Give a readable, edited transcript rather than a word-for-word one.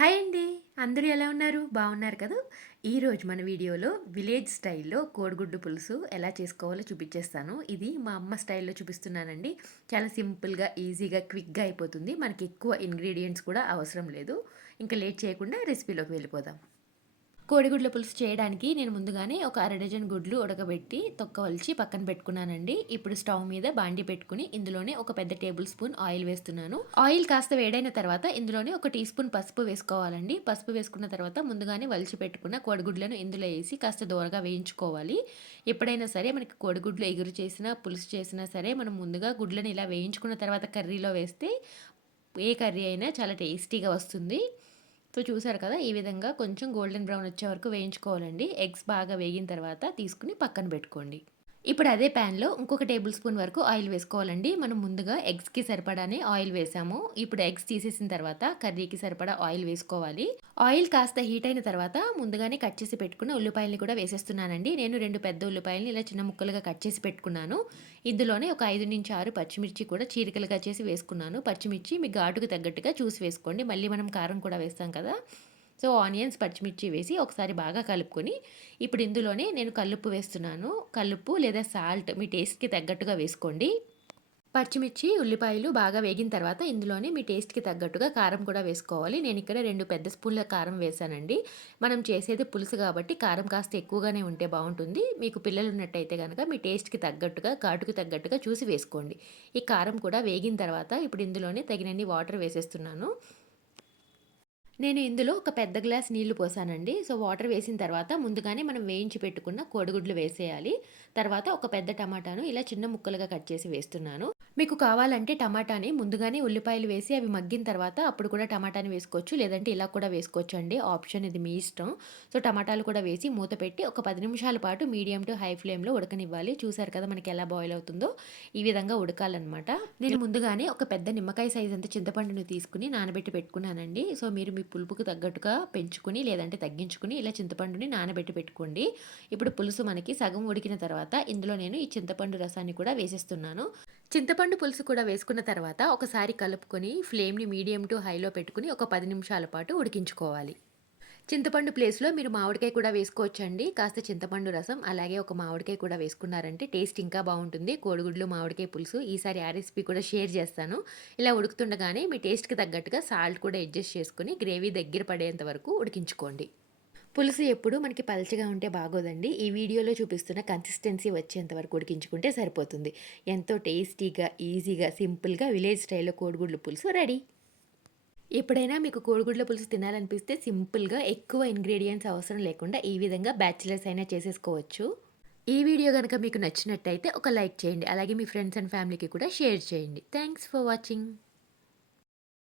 Hi అండి. అందరూ ఎలా ఉన్నారు? బాగున్నారు కదూ! ఈరోజు మన వీడియోలో విలేజ్ స్టైల్‌లో కోడిగుడ్డు పులుసు ఎలా చేసుకోవాలో చూపించేస్తాను. ఇది మా అమ్మ స్టైల్‌లో చూపిస్తున్నానండి. చాలా సింపుల్‌గా, ఈజీగా, క్విక్‌గా అయిపోతుంది. మనకి ఎక్కువ ఇంగ్రీడియెంట్స్ కూడా అవసరం లేదు. ఇంకా లేట్ చేయకుండా రెసిపీలోకి వెళ్ళిపోదాం. కోడిగుడ్ల పులుసు చేయడానికి నేను ముందుగానే ఒక అర డజన్ గుడ్లు ఉడకబెట్టి తొక్క వలిచి పక్కన పెట్టుకున్నానండి. ఇప్పుడు స్టవ్ మీద బాండి పెట్టుకుని ఇందులోనే ఒక పెద్ద టేబుల్ స్పూన్ ఆయిల్ వేస్తున్నాను. ఆయిల్ కాస్త వేడైన తర్వాత ఇందులోనే ఒక టీ స్పూన్ పసుపు వేసుకోవాలండి. పసుపు వేసుకున్న తర్వాత ముందుగానే వలిచి పెట్టుకున్న కోడిగుడ్లను ఇందులో వేసి కాస్త దోరగా వేయించుకోవాలి. ఎప్పుడైనా సరే మనకి కోడిగుడ్లు ఎగురు చేసినా, పులుసు చేసినా సరే మనం ముందుగా గుడ్లను ఇలా వేయించుకున్న తర్వాత కర్రీలో వేస్తే ఏ కర్రీ అయినా చాలా టేస్టీగా వస్తుంది. సో చూసారు కదా! ఈ విధంగా కొంచెం గోల్డెన్ బ్రౌన్ వచ్చే వరకు వేయించుకోవాలండి. ఎగ్స్ బాగా వేగిన తర్వాత తీసుకొని పక్కన పెట్టుకోండి. ఇప్పుడు అదే ప్యాన్‌లో ఇంకొక టేబుల్ స్పూన్ వరకు ఆయిల్ వేసుకోవాలండి. మనం ముందుగా ఎగ్స్‌కి సరిపడానే ఆయిల్ వేసాము. ఇప్పుడు ఎగ్స్ తీసేసిన తర్వాత కర్రీకి సరిపడా ఆయిల్ వేసుకోవాలి. ఆయిల్ కాస్త హీట్ అయిన తర్వాత ముందుగానే కట్ చేసి పెట్టుకున్న ఉల్లిపాయల్ని కూడా వేసేస్తున్నానండి. నేను 2 పెద్ద ఉల్లిపాయల్ని ఇలా చిన్న ముక్కలుగా కట్ చేసి పెట్టుకున్నాను. ఇందులోనే ఒక 5-6 పచ్చిమిర్చి కూడా చీలికలుగా చేసి వేసుకున్నాను. పచ్చిమిర్చి మీ ఘాటుకు తగ్గట్టుగా చూసి వేసుకోండి. మళ్ళీ మనం కారం కూడా వేస్తాం కదా! సో, ఆనియన్స్, పచ్చిమిర్చి వేసి ఒకసారి బాగా కలుపుకొని ఇప్పుడు ఇందులోనే నేను కల్లుప్పు వేస్తున్నాను. కల్లుప్పు లేదా సాల్ట్ మీ టేస్ట్‌కి తగ్గట్టుగా వేసుకోండి. పచ్చిమిర్చి, ఉల్లిపాయలు బాగా వేగిన తర్వాత ఇందులోనే మీ టేస్ట్‌కి తగ్గట్టుగా కారం కూడా వేసుకోవాలి. నేనిక్కడ 2 పెద్ద స్పూన్ల కారం వేశానండి. మనం చేసేది పులుసు కాబట్టి కారం కాస్త ఎక్కువగానే ఉంటే బావుంటుంది. మీకు పిల్లలున్నట్టయితే గనక మీ టేస్ట్‌కి తగ్గట్టుగా, ఘాటుకు తగ్గట్టుగా చూసి వేసుకోండి. ఈ కారం కూడా వేగిన తర్వాత ఇప్పుడు ఇందులోనే తగినన్ని వాటర్ వేసేస్తున్నాను. నేను ఇందులో ఒక పెద్ద గ్లాస్ నీళ్లు పోసానండి. సో, వాటర్ వేసిన తర్వాత ముందుగానే మనం వేయించి పెట్టుకున్న కోడిగుడ్లు వేసేయాలి. తర్వాత ఒక పెద్ద టమాటాను ఇలా చిన్న ముక్కలుగా కట్ చేసి వేస్తున్నాను. మీకు కావాలంటే టమాటాని ముందుగానే ఉల్లిపాయలు వేసి అవి మగ్గిన తర్వాత అప్పుడు కూడా టమాటాని వేసుకోవచ్చు. లేదంటే ఇలా కూడా వేసుకోవచ్చండి. ఆప్షన్ ఇది మీ ఇష్టం. సో, టమాటాలు కూడా వేసి మూత పెట్టి ఒక 10 నిమిషాల పాటు మీడియం టు హై ఫ్లేమ్‌లో ఉడకనివ్వాలి. చూసారు కదా మనకి ఎలా బాయిల్ అవుతుందో. ఈ విధంగా ఉడకాలనమాట. నేను ముందుగానే ఒక పెద్ద నిమ్మకాయ సైజ్ అంత చింతపండుని తీసుకొని నానబెట్టి పెట్టుకున్నానండి. సో, మీరు మీ పులుపుకి తగ్గట్టుగా పెంచుకొని లేదంటే తగ్గించుకొని ఇలా చింతపండుని నానబెట్టి పెట్టుకోండి. ఇప్పుడు పులుసు మనకి సగం ఉడికిన తర్వాత ఇందులో నేను ఈ చింతపండు రసాన్ని కూడా వేసేస్తున్నాను. చింతపండు పులుసు కూడా వేసుకున్న తర్వాత ఒకసారి కలుపుకొని ఫ్లేమ్‌ని మీడియం టు హైలో పెట్టుకొని ఒక 10 నిమిషాల పాటు ఉడికించుకోవాలి. చింతపండు ప్లేస్‌లో మీరు మామిడికాయ కూడా వేసుకోవచ్చండి. కాస్త చింతపండు రసం, అలాగే ఒక మామిడికాయ కూడా వేసుకున్నారంటే టేస్ట్ ఇంకా బావుంటుంది. కోడిగుడ్లు, మామిడికాయ పులుసు. ఈసారి ఆ రెసిపీ కూడా షేర్ చేస్తాను. ఇలా ఉడుకుతుండగానే మీ టేస్ట్‌కి తగ్గట్టుగా సాల్ట్ కూడా అడ్జస్ట్ చేసుకొని గ్రేవీ దగ్గర పడేంత వరకు ఉడికించుకోండి. పులుసు ఎప్పుడు మనకి పల్చగా ఉంటే బాగోదండి. ఈ వీడియోలో చూపిస్తున్న కన్సిస్టెన్సీ వచ్చేంత వరకు ఉడికించుకుంటే సరిపోతుంది. ఎంతో టేస్టీగా, ఈజీగా, సింపుల్‌గా విలేజ్ స్టైల్‌లో కోడిగుడ్లు పులుసు రెడీ. ఎప్పుడైనా మీకు కోడిగుడ్ల పులుసు తినాలనిపిస్తే సింపుల్‌గా ఎక్కువ ఇంగ్రీడియెంట్స్ అవసరం లేకుండా ఈ విధంగా బ్యాచిలర్స్ అయినా చేసేసుకోవచ్చు. ఈ వీడియో గనక మీకు నచ్చినట్టయితే ఒక లైక్ చేయండి. అలాగే మీ ఫ్రెండ్స్ అండ్ ఫ్యామిలీకి కూడా షేర్ చేయండి. Thanks for watching.